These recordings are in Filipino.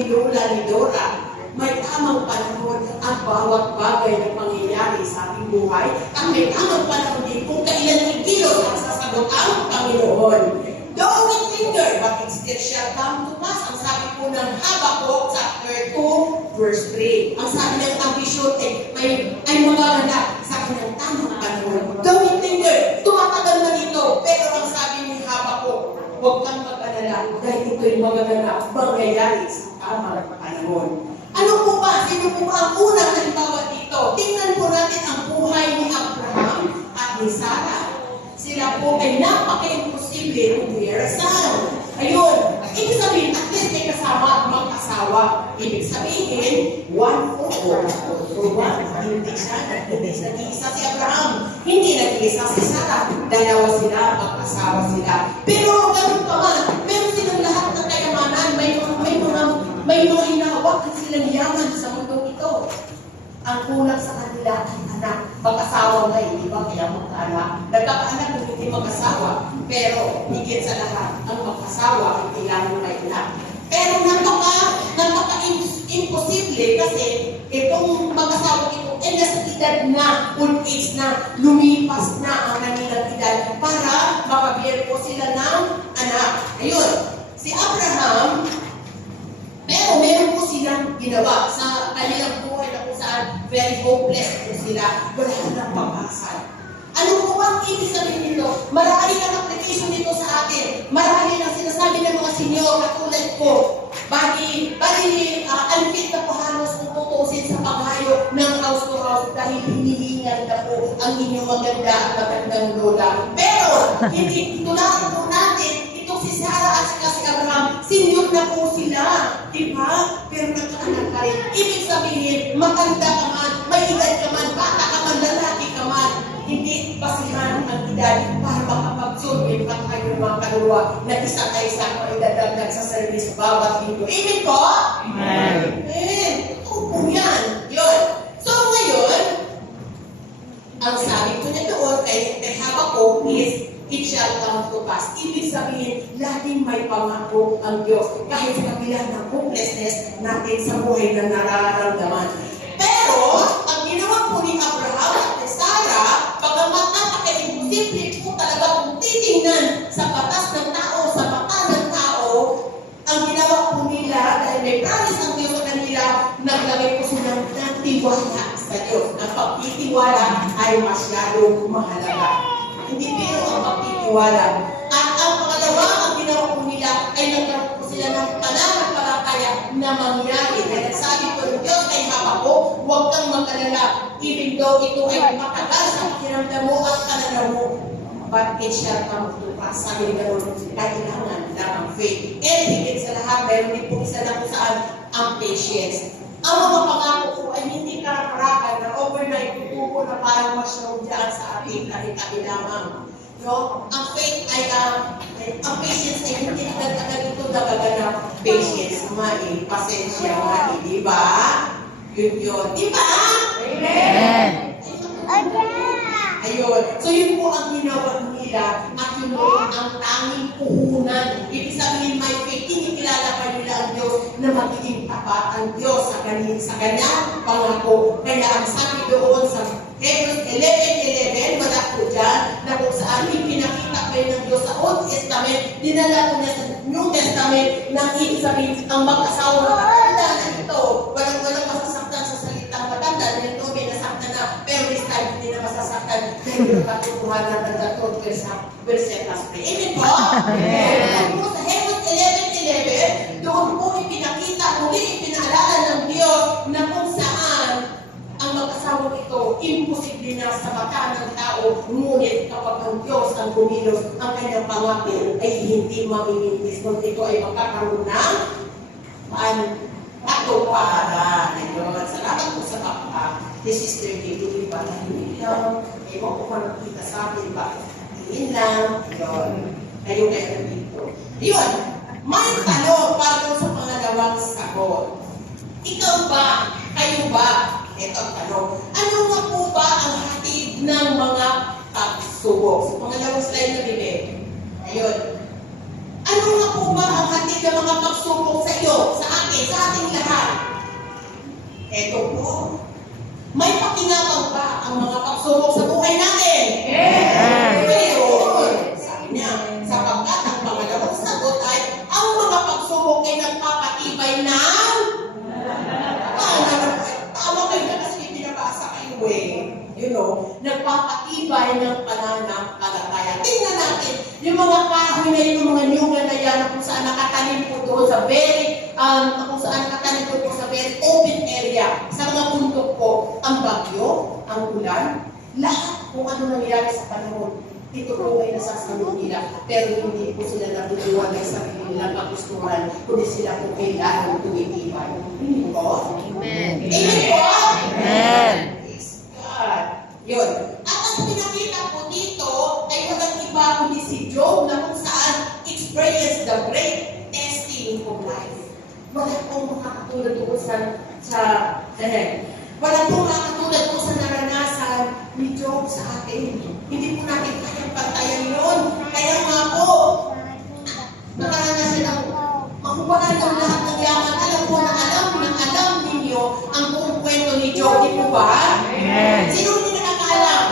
ni Lola ni Dora, may tamang panahon ang bawat bagay na pangyayari sa ating buhay at may tamang panahon din kung kailan kikilos ang sasagot ang Panginoon. Though we linger, but it still shall come to pass. Ang sabi po ng Habakkuk, chapter 2, verse 3. Ang sabi ng ambisyon ay magaganap sa kanyang tamang panahon. Though we linger, tumatagal na dito, pero ang sabi ni Habakkuk, huwag kang mag-alala dahil ito'y magaganap, mangyayari sa tamang panahon. Ano po ba? Sino po ba ang unang halimbawa dito? Tingnan po natin ang buhay ni Abraham at ni Sarah. Sila po ay napaka-imposible kung may asawa. Ayun. Ibig sabihin, at least may kasama at mag-asawa. Ibig sabihin, 1-4. So, hindi siya nag-iisa si Abraham. Hindi nag-iisa si Sarah. Dalawa sila, mag-asawa sila. Pero ganun pa man, meron silang lahat ng kayamanan. May mga inawak at silang yaman sa mundo ito. Ang kulang sa kanila ay anak. Mag-asawa nga, hindi ba? Kaya magkaanak. Nagkakaanak kung hindi mag-asawa. Pero, higit sa lahat, ang mag-asawa ay kailangan may anak. Pero napaka-imposible kasi itong mag-asawa ito ay nasa edad na, old age na, lumipas na ang kanilang edad para makabiyar po sila ng anak. Ayun, si Abraham, pero meron po silang ginawa sa kanilang buhay na kung saan very hopeless po sila. Wala nang pag-asa. Ano po ba ang ibig sabihin nito? Marami ang application nito sa atin. Marami ang sinasabi ng mga senyor na tulad ko. Bali, unfit na po halos kung tutusin sa paghayo ng house to house dahil hinihingan na po ang inyong maganda at magandang lola. Pero, hindi tularan po natin si Sarah at si Abraham, senior na po sila. Diba? Pero nagkaanak ka rin. Ibig sabihin, maganda ka man, may edad ka man, bata ka man, lalaki ka man. Hindi basihan ang edad para makapag-survey pa kayo mga kaluluwa na isa ka isa ang idadagdag sa service bawat linggo. Amen po? Amen. Ito po yan. Yun. So ngayon, ang sabi ko niya doon kay Habakkuk is, it shall come to pass. Ibig sabihin, laging may pangako ang Diyos kahit sa kabila ng hopelessness natin sa buhay na nararamdaman. Pero, ang ginawa po ni Abraham at ni Sarah, bagamat napaka-imposible po talaga kung titingnan sa batas ng tao, sa mata ng tao, ang ginawa po nila, dahil may promise ang Diyos sa kanila, naglagay po silang tiwala sa Diyos. Ang pagtitiwala ay masyadong mahalaga. Hindi pero ang pagtitiwala. At ang pangalawa, ang ginawa po nila ay nagkaroon po sila ng pananampalataya na mangyari. Kaya sabi po ng Diyos kay Habakkuk, huwag kang mag-alala. Even though ito ay matagal sa pakiramdam mo at kananaw mo, but it shall come to pass. Sabi nga ron, kailangan lang ang faith. And higit sa lahat, mayroon din po isa na kung saan ang patience. Ang mga pangako po ay hindi karakarakan na overnight tutubo na parang mushroom dyan sa ating kahit lamang. No? Ang faith ay, ang patience ay hindi agad-agad ito nagaganap. Patience, mali, pasensya, mali, di ba? Yun. Di ba? Amen! Ayun. So yun po ang ginawa nila at yun po ang tanging puhunan. Ibig sabihin, may faith, kinikilala pa nila ang Diyos na magiging tapat ang Diyos sa kanyang pangako. Kaya ang sabi doon sa Hebrews 11:11, wala po dyan, na kung saan pinakita kayo ng Diyos sa Old Testament, dinala po niya sa New Testament na ibig sabihin ang mag-asawa na matanda na ito. Walang masasaktan sa salitang matanda, dahil ito may nasaktan na, pero this time hindi na masasaktan dahil katutuhanan ng datod versetas pre. Amen po? Amen. Po sa Hebrews 11:11, doon po ipinakita, muli ipinaalala ng Diyos na kung saan ang mag-asawang ito, imposible na sa mata ng tao, ngunit kapag ang Diyos ang bumilos, ang kanyang pangako ay hindi mamimintis. Kung ito ay magkakaroon ng katuparan. Ayun, salamat po sa kapwa. This is Sister Judy, ba? Hindi lang. Ewan ko kung nakita sa akin ba? Tingin lang. Ayun. Kayo dito. Ayun. May tanong para sa pangalawang sagot. Ikaw ba? Kayo ba? Ito ang tanong. Ano nga po ba ang hatid ng mga pagsubok? So, pangalawang slide na bibig. Ayun. Ano nga po ba ang hatid ng mga pagsubok sa iyo? Sa atin Eto po, may pakinabang ba ang mga pagsubok sa buhay natin? Ngayon, sabi niya, sapagkat ang pangalawang sagot ay, ang mga pagsubok ay nagpapatibay ng tama kayo na kasi pinabasa kayo nagpapatibay ng pananampalataya. Tingnan natin, yung mga kahoy na yung mga nyugan na yan, kung saan nakatanim po doon sa very, kung saan nakatanim po sa very open area, sa mga bundok po, ang bagyo, ang ulan, lahat kung ano nangyayari sa panahon, ito po ay nasasunod nila, pero hindi po sila natutuwalay sa kanilang kagustuhan, kundi sila po kailangan tumitibay. Hindi po? Amen. Amen po? Amen. Praise God. Yun. At ang pinakita po dito ay walang iba kundi si Job na kung saan experience the great testing of life. Wala pong makakatulad doon wala pong makakatulad doon sa naranasan ni Job sa atin. Hindi po natin kayang pantayan yun. Kaya nga po, nakaranas siya ng makukuha ng lahat ng yaman. Alam po na alam ninyo ang buong kwento ni Job. Di po ba? Amen. Sino hindi nakakaalam?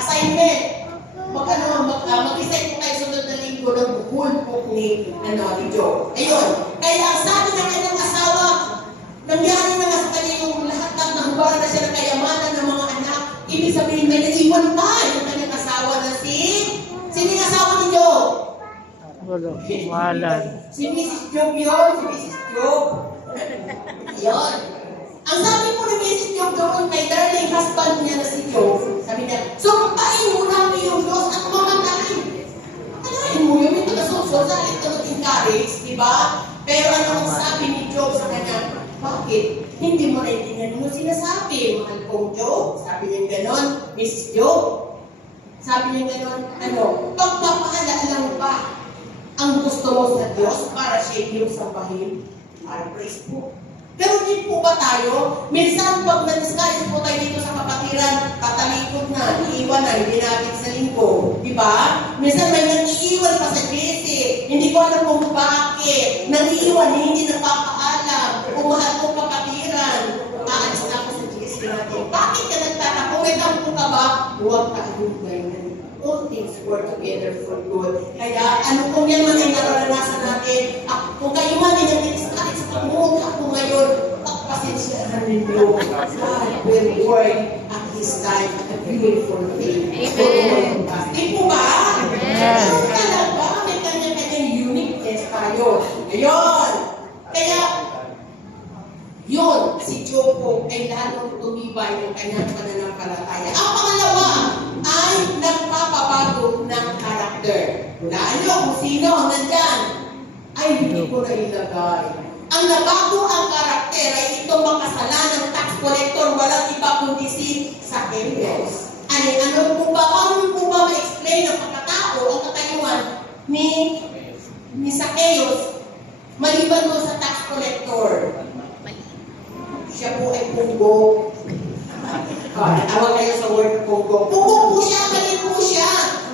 Assignment. Mag-isay po tayo sunod na linggo ng buhol po ni Job. Ayun. Kaya ang sabi ng kanyang asawa, nangyari na nga sa kanya yung lahat ng nahubaran na siya ng kayamanan ng mga anak. Ibig sabihin, may naiwan pa yung kanyang asawa na sino yung asawa ni Job? Wala. Si Mrs. Job yun. Si Mrs. Job. Yun. Ang sabi po ni Mrs. Job doon kay darling husband niya na si Job, sabi niya, sumpain mo namin yung Diyos at mga tayo. Alain mo yun, ito na susunod, ito na encourage, di ba? Pero ano ang sabi ni Job sa kanya? Bakit? Hindi mo naiintindihan mo sinasabi, mahal kong Job. Sabi niya gano'n, Mrs. Job. Sabi niya gano'n, pagpapahala lang ba ang gusto mo sa Diyos para siya yung sambahin? Para praise po. Pero din po ba tayo? Minsan pag na-discourage po tayo dito sa kapatiran, katalikod na, iiwan na, hindi natin sa linggo. Di ba? Minsan may nag-iiwan pa sa JC. Hindi ko alam kung bakit. Nag-iiwan, hindi napapaalam. Kung mahal kong kapatiran, aalis na ako sa JC natin. Bakit ka nagtatako? May tampo ka ba? Huwag ka ganyan. All things work together for good. Kaya ano kung yan man ay naranasan natin, kung kayo man ay nag-discourage sa pagmuhog ako ngayon, pagpasensyahan ninyo. God will work at His time a beautiful thing. Amen. Di po ba? Pero talaga, may kanya-kanyang uniqueness tayo. Ngayon, kaya yun, si Job po ay lalong tumibay ng kanyang pananampalataya. Ang pangalawa ay nagpapabago ng karakter. Hulaan nyo kung sino ang nandyan. Ay, hindi ko na ilagay. Ang nabago ang karakter ay itong makasalanang tax collector, walang iba kundi si Zacchaeus. Ano po ba? Paano po ba ma-explain ang pagkatao, ang katayuan ni Zacchaeus maliban mo sa tax collector? Siya po ay punggo. Natawa kayo sa word punggo. Punggo po siya, mali po siya.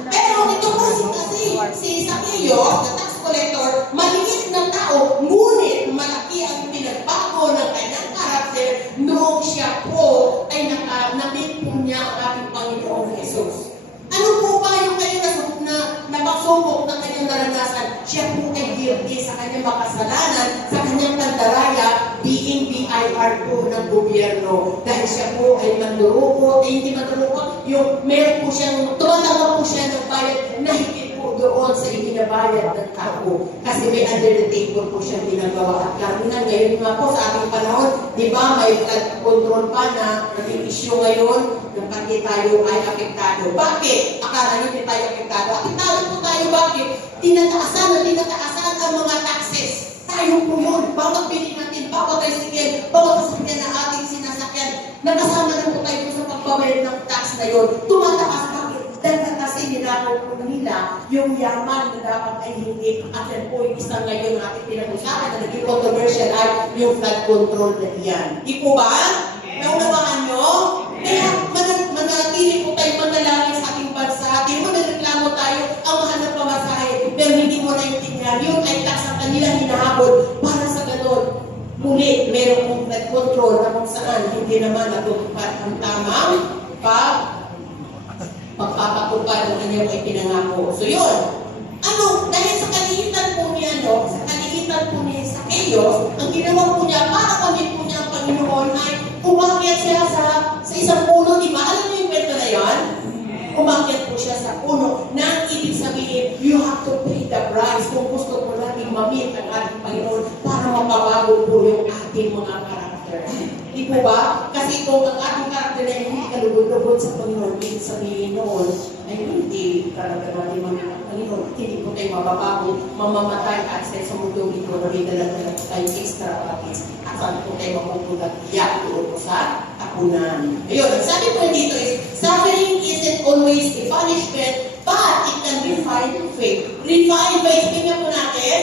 Pero ito po si Zacchaeus, the tax collector, maliit na tao, ngunit malaki ang pinagbago ng kanyang karakter noong siya po ay nakit po niya ang ating Panginoong Jesus. Ano po ba yung kanyang napagsubok ng kanyang naranasan? Siya po ay guilty sa kanyang makasalanan, sa kanyang pandaraya, being BIR po ng gobyerno. Dahil siya po ay mandurukot, hindi mandurukot, yung meron po siyang, tumatawag po siya ng bayad na higit po doon sa ibinabayad ng tao. Kasi may under the table po siyang ginagawa. At lalo na ngayon nga po sa ating panahon, di ba may flood control pa na naging issue ngayon, na pati tayo ay apektado. Bakit? Akala nyo hindi tayo apektado. Apektado po tayo, bakit? Tinataasan ang mga taxes. Tayo po yun. Bawat bili natin, bawat tricycle, bawat sasakyan na ating sinasakyan. Nakasama na po tayo sa pagbabayad ng tax na yun. Tumataas bakit? Dahil kasi nilakaw po nila yung yaman na dapat ay hindi. At yan po yung isang ngayon na ating pinag-usapan na naging controversial ay yung flood control na yan. Di po ba? Naunawaan nyo? Kaya manatili po tayo manalangin sa ating bansa. Hindi mo nagreklamo tayo ang mahal na pamasahe. Pero hindi mo naintindihan. Yun ay tax ang kanilang hinahabol para sa ganon. Muli, meron pong flood control na kung saan hindi naman natutupad ang tamang pagpapatupad ng kanyang may pinangako. So yun, dahil sa kaliitan po niya, sa kaliitan po niya sa chaos, ang ginawa po niya, para kamit po niya ang Panginoon ay umakyat siya sa isang puno, di ba? Alam niyo yung kwento na yan? Umakyat po siya sa puno na ibig sabihin, you have to pay the price kung gusto mo natin mamit ang ating Panginoon para mapabago po yung ating mga karakter. Di po ba? Kasi kung ang ating karakter na hindi kalugod-lugod sa Panginoon, ibig sabihin noon, ay hindi karakter natin mamit ang Panginoon. Hindi po tayo mababago, mamamatay at sa mundo ito, nabidala-dala po tayo extra practice. At saan po tayo mapupulat, iyak doon po sa tapunan. Ayun, ang sabi po dito is, suffering isn't always a punishment, but it can be refined in faith. Refined faith, tingnan po natin.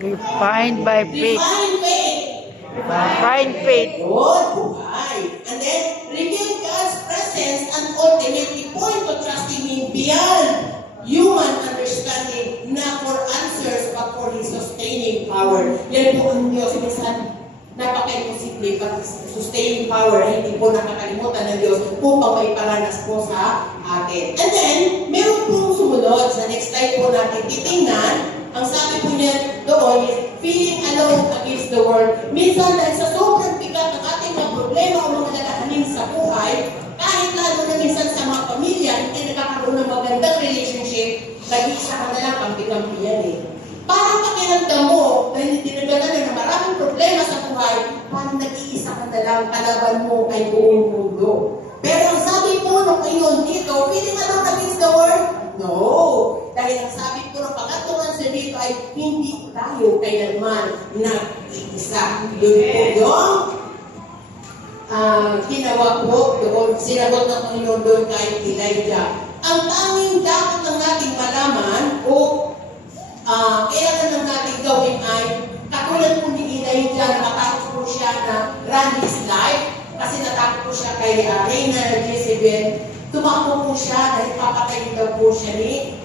Refined by faith. Refined faith. Refined faith. Good, buhay. And then, reveal God's presence and ultimately point to trusting Him beyond human understanding, not for answers, but for His sustaining power. Yan po ang Diyos. Minsan, napaka-imposible pag sustaining power, hindi po nakakalimutan ng Diyos upang may paranas po sa atin. And then, meron pong sumunod sa next slide po natin titingnan. Ang sabi po niya doon is, feeling alone against the world. Minsan, dahil sa sobrang bigat ng ating mga problema o mga nagkakanin sa buhay, kahit lalo na minsan sa mga pamilya, hindi nakakaroon ng magandang relationship, nag-iisa ka na lang, kampi-kampi yan eh. Parang pakiramdam mo, dahil hindi nagdala na maraming problema sa buhay, parang nag-iisa ka na lang, kalaban mo ay buong mundo. Pero ang sabi po nung ngayon dito, feeling alone against the world? No. Dahil ang sabi ko ng pangatungan sa dito ay hindi tayo kailanman nag-iisa. Yun po yung ginawa po doon, sinagot ng Panginoon doon kay Elijah. Ang tanging dapat ng nating malaman o kailangan ng nating gawin ay katulad po ni Elijah, natakot po siya na run his life kasi natakot po siya kay Reyna Jezebel. Tumakbo po siya dahil papatayin daw po siya ni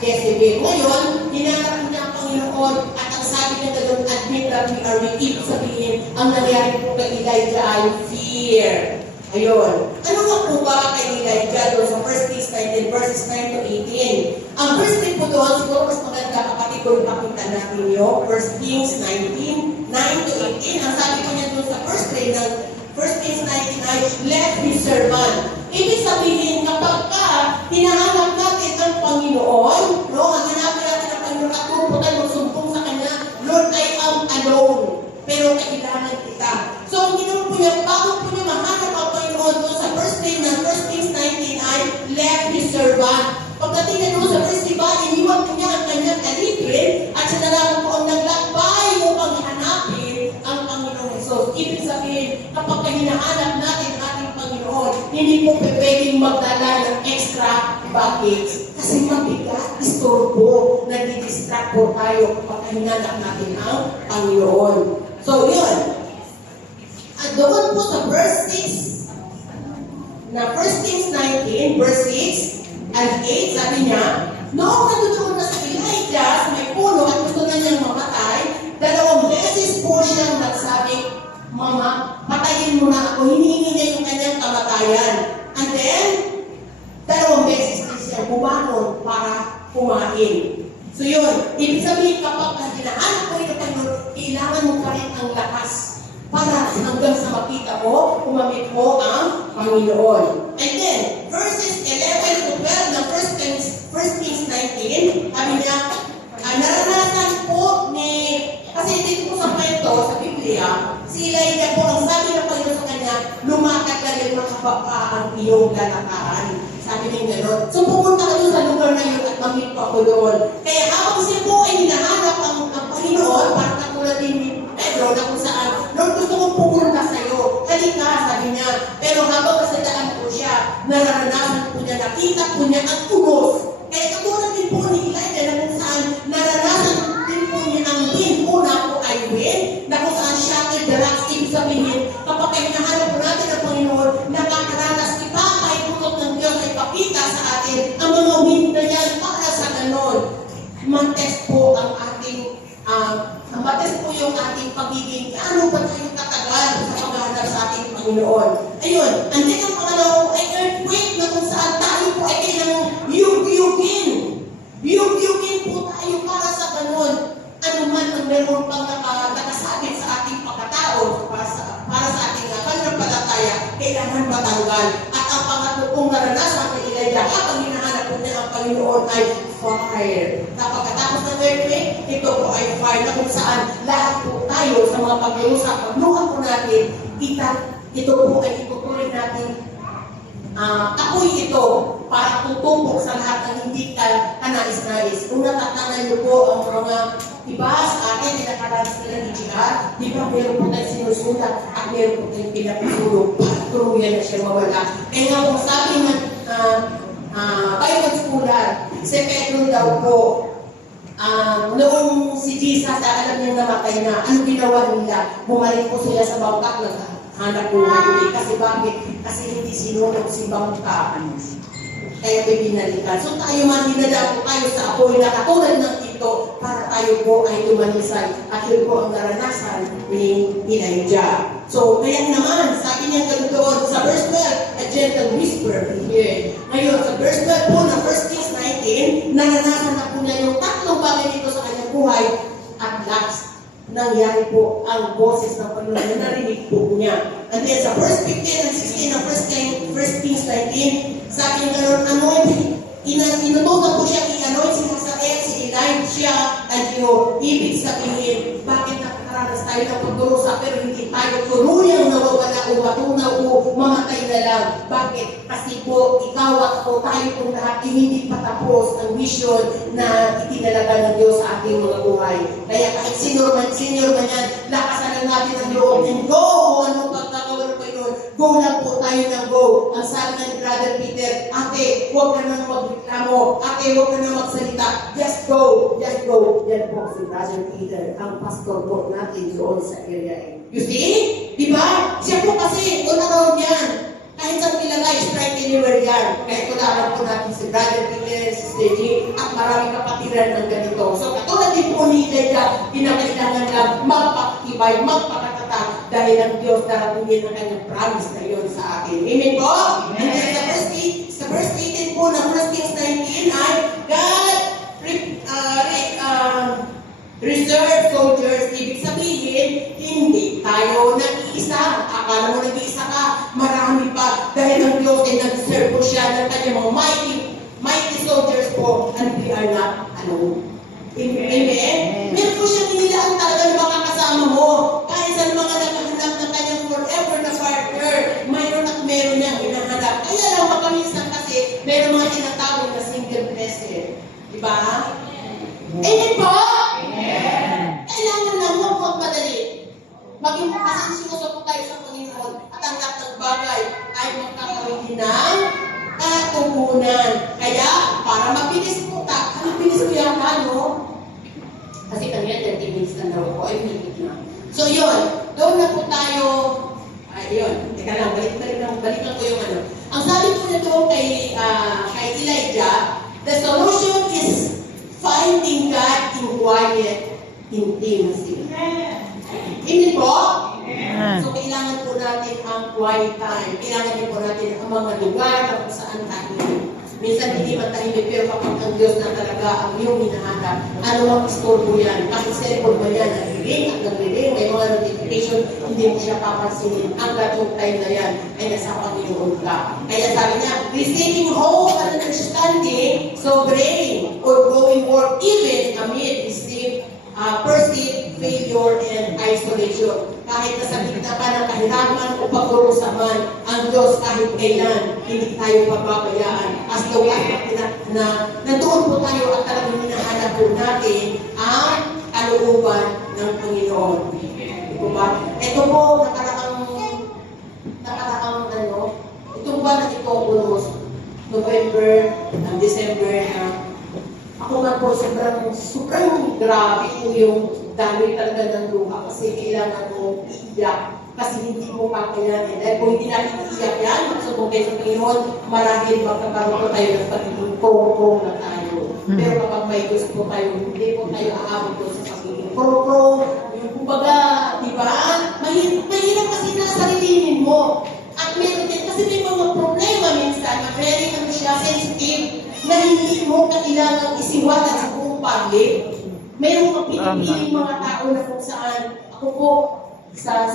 Jezebel. Ngayon, hinanap niya ang Panginoon at ang sabi niya doon, admit that we are weak. Ibig sabihin, ang nangyari po kay Elijah ay fear. Ayun. Ano nga po ba kay Elijah doon sa 1 Kings 19, verses 9 to 18? Ang first thing po doon, siguro mas maganda kapatid ko ipakita natin yung 1 Kings 19, 9 to 18. Ang sabi ko niya doon sa first day ng 1 Kings 19 ay, let his servant. Ibig sabihin, kapag hinahanap natin ang Panginoon, ang hanapin natin ang Panginoon at pupunta magsumpong sa Kanya, Lord, I am alone, pero kailangan kita. So, ang ginawa po niya, bago po niya mahanap ang Panginoon doon sa first day ng 1 Kings 19 ay, let his servant. Pagdating na doon sa first day ba, iniwan po niya ang kanyang alipin at siya na lang po ang naglakbay upang hanapin ang Panginoon Jesus. Ibig sabihin, kapag hinahanap natin ang ating Panginoon, hindi po pwedeng magdala ng extra baggage. Kasi mabigat, istorbo, nadi-distract po tayo kapag hinanap natin ang Panginoon. So, yun. At doon po sa verse 6, na 1 Kings 19, verse 6 and 8, sabi niya, noong natutuon na sa Elijah sa may puno at gusto na niyang mamatay, 2 beses po siyang nagsabi, Mama, patayin mo na ako. Hinihingi niya yung kanyang kamatayan. And then, 2 beses din siya bumangon para kumain. So yun, ibig sabihin kapag hinahanap ko yung Panginoon, kailangan mo pa rin ang lakas para hanggang sa makita mo, kumamit mo ang Panginoon. And then, verses 11 to 12 ng 1 Kings 19, sabi niya, naranasan po ni, kasi dito po sa kwento, sa Biblia, si Elijah po, ang sabi ng Panginoon sa kanya, lumakad ka din makabaka ang iyong lalakaran. Sabi niya gano'n. So pupunta ka doon sa lugar na yun at mamit pa ako doon. Kaya habang siya po ay hinahanap ang Panginoon, para katulad din ni Pedro na kung saan, Lord, gusto kong pupunta sa'yo. Halika, sabi niya. Pero habang kasadaan po siya, nararanasan po niya, nakita po niya ang unos. Kaya katulad din po ni Elijah na kung saan, nararanasan din po niya ang wind. Una po ay wind, na kung saan siya ay darags. Ibig sabihin, kapag ay hinahanap po natin ang Panginoon, nakakaranas kita ay tulog ng Diyos ay pakita sa atin ang mga wind na yan para sa ganon. Matest po ang ating matest po yung ating pagiging ano ba tayo katagal sa paghahanap sa ating Panginoon. Panginoon. Ayun, and then ang pangalawa ay earthquake na kung saan tayo po ay kailangang yug-yugin. Yug-yugin po tayo para sa ganun. Ano man ang meron pang nakasabit sa ating pagkatao, para sa ating pananampalataya, kailangan matanggal. At ang pangatlo pong naranasan ng Elijah habang hinahanap po niya ang Panginoon ay fire. Pagkatapos ng earthquake, ito po ay fire na kung saan lahat po tayo sa mga pag-uusap, pagluha po natin, ito po ay itutuloy natin apoy ito para tutumbok sa lahat ng hindi kanais-nais. Kung natatanda niyo po ang mga iba sa atin, pinakaranas nila ni Jihad, di ba meron po tayong sinusulat at meron po tayong pinapisulong para tuluyan na siya mawala. Kaya nga kung sabi ng Bible scholar, si Pedro daw po, noong si Jesus, alam niyang namatay na, ano ginawa nila? Bumalik po sila sa bangkak na hanap buhay ulit. Kasi bakit? Kasi hindi sinunod si bangka. Kaya may binalikan. So tayo man, dinadako tayo sa apoy na katulad ng ito para tayo po ay tumalisay. At yun po ang naranasan ni Elijah. So, kaya naman, sabi niya doon sa verse 12, a gentle whisper here. Ngayon, sa verse 12 po ng 1 Kings 19, naranasan na po niya yung tatlong bagay dito sa kanyang buhay. At last, nangyari po ang boses ng Panginoon na narinig po niya. And then sa verse 15 and 16 ng 1 Kings 19, sabi niya gano'n, inutusan po siya i-anoint si Hazael, si Elijah, at yung ibig sabihin, bakit nakakaranas tayo ng pagdurusa pero hindi tayo tuluyang nawawala o matunaw o mamatay na lang. Bakit? Kasi po, ikaw at ako, tayo po lahat, hindi patapos ang mission na itinalaga ng Diyos sa ating mga buhay. Kaya kahit senior man yan, lakasan lang natin ang loob and go! Anong pagkakawala pa yun? Go lang po tayo ng go. Ang sabi ng Brother Peter, ate, huwag ka nang magreklamo. Ate, huwag ka nang magsalita. Just go. Just go. Yan po si Brother Peter, ang pastor po natin doon sa area. You see? Diba? Siya po kasi, doon na yan. Kahit sa nilagay, strike anywhere yan. Kaya tulad po natin si Brother Peter, si Stevie, at maraming kapatiran ng ganito. So, katulad din po ni Elijah, kinakailangan lang magpakitibay, magpakatatag, dahil ang Diyos daratingin ang kanyang promise na yun sa atin. Amen po? Amen. And then sa verse 18 po ng 1 Kings 19 ay, God reserve soldiers, ibig sabihin, hindi tayo nag-iisa. Akala mo nag-iisa ka, marami pa. Dahil ang Diyos ay nag-reserve po siya ng kanyang mga mighty soldiers po, and we are not alone. Amen? Meron po siya ninilaan talaga ng mga kasama mo. Kahit sa mga naghahanap ng kanyang forever na partner, mayroon at meron niyang hinahanap. Kaya lang makaminsan kasi, meron mga tinatawag na single blessed. Diba? Amen po? Kailangan lang huwag magmadali. Maging pasensyoso po tayo sa Panginoon at ang lahat ng bagay ay magkakaroon din ng katugunan. Kaya, para mabilis po mabilis ko yata, no? Kasi kanina 30 minutes na daw po, ay minute na. So, yun. Doon na po tayo. Ayun. Teka lang, balikan ko yung ano. Ang sabi po na doon kay Elijah, the solution is finding God in quiet intimacy. Hindi po? So, kailangan po natin ang quiet time. Kailangan din po natin ang mga lugar na kung saan tahimik. Minsan hindi matahimik, pero kapag ang Diyos na talaga ang iyong hinahanap, ano ang istorbo yan? Kasi cellphone mo yan, nag-ring, may mga notification, hindi mo siya papansinin. Ang gatong time na yan ay nasa Panginoon ka. Kaya sabi niya, receiving hope and understanding, sobering, or going work even amid perceived failure and isolation. Kahit nasa gitna pa ng kahirapan o pagkurusa man, ang Diyos kahit kailan, hindi tayo pababayaan. As long as na nandoon po tayo at talagang hinahanap po natin ang kalooban ng Panginoon. Ito ba? Ito po, nakaraang itong ba na ito, almost November, December na, ako man po, sobrang grabe po yung dami talaga ng luha kasi kailangan mo iiyak kasi hindi mo kakayanin. Dahil kung hindi natin iiyak yan, magsubong tayo sa Panginoon, marahil magkakaroon po tayo ng pagiging prong-prong na tayo. Pero kapag may gusto po tayo, hindi po tayo aabot po sa pagiging prong-prong. Yung kumbaga, di ba? Mahirap kasi na sarilinin mo. nagsisiwala sa buong public. Mayroong kapilipiling mga tao na kung saan ako po sa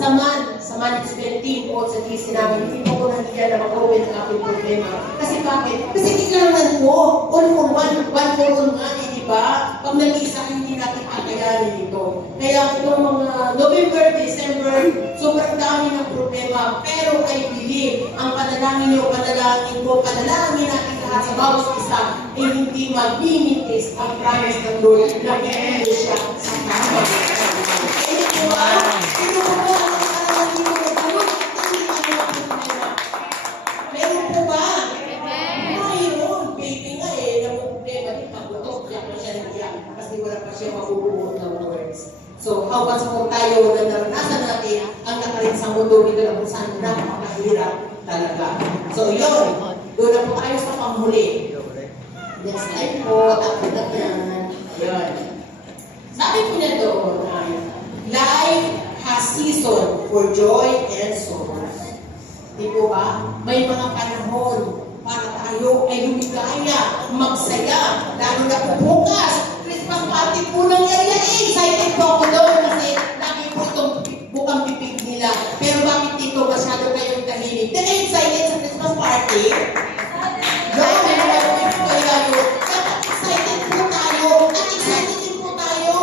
management team po sa GC namin, hindi po ko nandiyan na mag-open ang aking problema. Kasi bakit? Kasi kailangan po, all for one for all nga, di ba? Pag nag-isa, hindi natin kakayanin ito. Kaya itong mga November, December, sobrang dami ng problema. Pero I believe, ang panalangin niyo, panalangin natin lahat sa bawat isa, ay hindi mag-limites ang promise ng Lord na hindi siya sa kamay. Kaya po ba? Ito po ba ang kasalanan niyo ng Lord? Hindi tayo ang problema. Meron po ba? Mayroon. Baby nga naman problema din. Pagbutok, diyan pa siya nandiyan. Kasi wala pa siya mabubuot ng words. So, how much more tayo na naranasan natin ang nakarin sa mundo dito na kung saan napakahirap talaga. So, yun. Doon na po tayo sa panghuli. Next slide po. Tapos na yan. Yun. Sabi po niya doon, life has season for joy and sorrows. Di po ba? May mga panahon para tayo ay lumigaya, magsaya. Lalo na po bukas, Christmas party po ng area. Excited po ako doon kasi lagi po itong bukang bibig nila. Pero bakit dito masyado kayong tahimik? Di kayo excited sa Christmas party? No, dapat excited po tayo. At excited din po tayo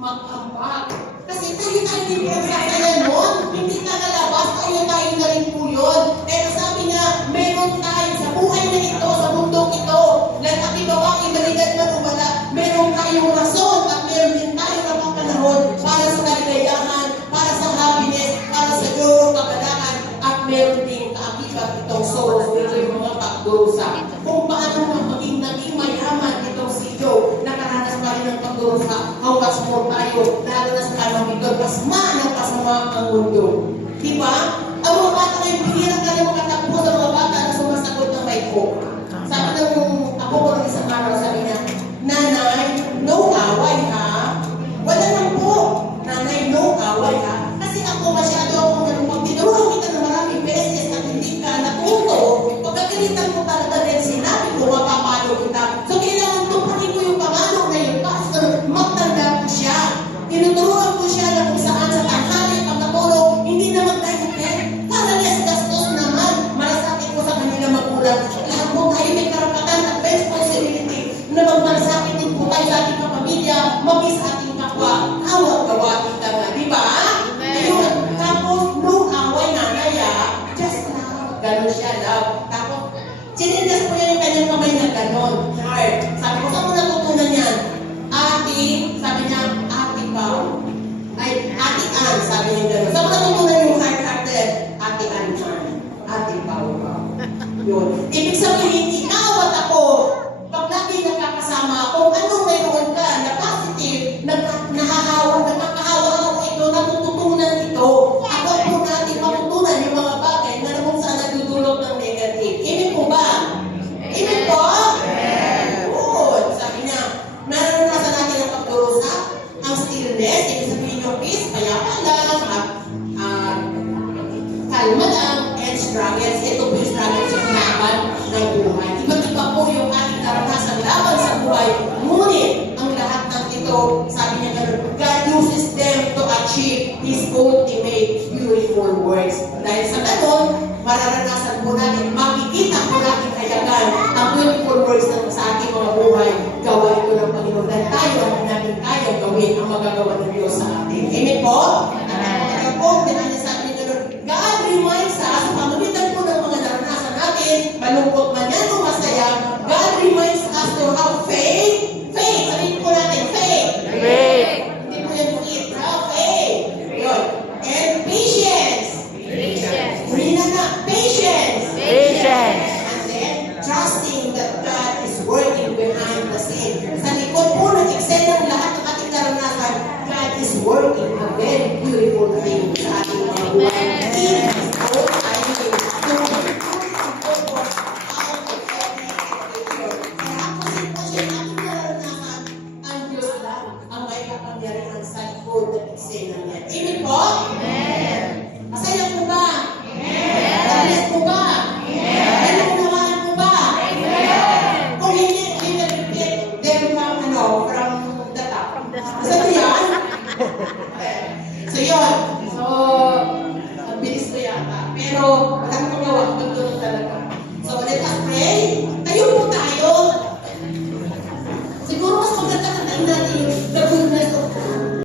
mag-ambag. Kasi tayo din po sasaya nun. Hindi na nalabas, tayo na rin po yun. Pero sabi niya, meron tayo sa buhay na ito, sa mundong ito, na nakibawa, ibalidad na lumala, meron tayong rason at meron din tayo na mga panahon para sa kaligayahan, para sa happiness, para sa joy, kagalakan, at meron din kaakibat itong sorrows, ito yung mga pagdurusa. Kung paano maging naging mayaman itong si Joe, nakaranas pa rin ng pagdurusa, how much more tayo, lalo na sa panahon ito, pasma ng pasama ang mundo. Di ba? Ang mga bata ngayon, bihirang ka na makatakbo sa mga bata na sumasagot ng may hope. Sabi nung ako ko ng isang araw, sabi niya, Nanay, no away ha? Wala lang po. Nanay, no away ha? Kasi ako masyado akong pag tinuruan kita na maraming beses at hindi ka natuto, pagkagalitan mo talaga rin sinabi ko, mapapalo kita. So kailangan tuparin ko yung pangalo na yung pastor, magtanda ko siya. Tinuturuan ko siya na kung saan sa tanghali, pagkatulog, hindi na magtayo-tayo. Para less gastos naman, malasakit ko sa kanila magulang. Lahat po tayo may karapatan at responsibility na magmalasakit din po tayo sa ating kapamilya, maging sa ating kapwa, awag gawa kita nga, di ba? Ayun, tapos nung away nanay, just now, gano'n siya daw. Tapos, sinindas po niya yung kanyang kamay na gano'n. Hard. Sabi ko, saan mo natutunan yan? Ate, sabi niya, Ate Pao. Ay, Ate Ann, sabi niya gano'n. Saan mo natutunan yung heart-hearted? Ate Ann. Ate Pao. Yun. Ibig sabihin, ikaw at ako, pag lagi nakakasama, kung anong mayroon ka na positive, nakakahawa ako ito, natututunan ito, at huwag po natin matutunan yung mga bagay na kung saan nagdudulot ng negative. Ibig po ba? Ibig po? Good. Sabi niya, naranasan natin ang pagdurusa, ang stillness, ibig sabihin yung peace, payapa lang, kalma lang, and struggles. Ito po yung struggles yung laban ng buhay. Iba't iba po yung ating naranasan laban sa buhay. Ngunit, ang lahat ng ito, sabi niya gano'n, God uses them to achieve His ultimate beautiful works. Dahil sa gano'n, mararanasan po natin, makikita po natin kayagan ang beautiful works na sa ating mga buhay. Gawa ito ng Panginoon. Dahil tayo ang natin kaya gawin ang magagawa ng Diyos sa atin. Amen po? At po, sabi niya gano'n, God reminds us, pamamitan po ng mga naranasan natin, malungkot man yan o masaya, God reminds us to have faith. Faith, sabihin po natin, faith. Faith. Hindi po yan faith, have faith. Yun. And patience. Rina na, patience. Patience. And then, trusting that God is working behind the scene. Sa likod po ng eksena ng lahat ng ating naranasan, God is working a very beautiful thing sa ating mga buhay. In His own timing. So, focus out of every expectation. Sa ako sitwasyon, ating naranasan, ang Diyos lang ang may kapangyarihan sa likod ng eksena niya. Amen po? Amen. Masaya po ba? Amen. Bless po ba? Amen. Naunawaan po ba? Amen. Kung hindi yata. Pero, walang tumawa doon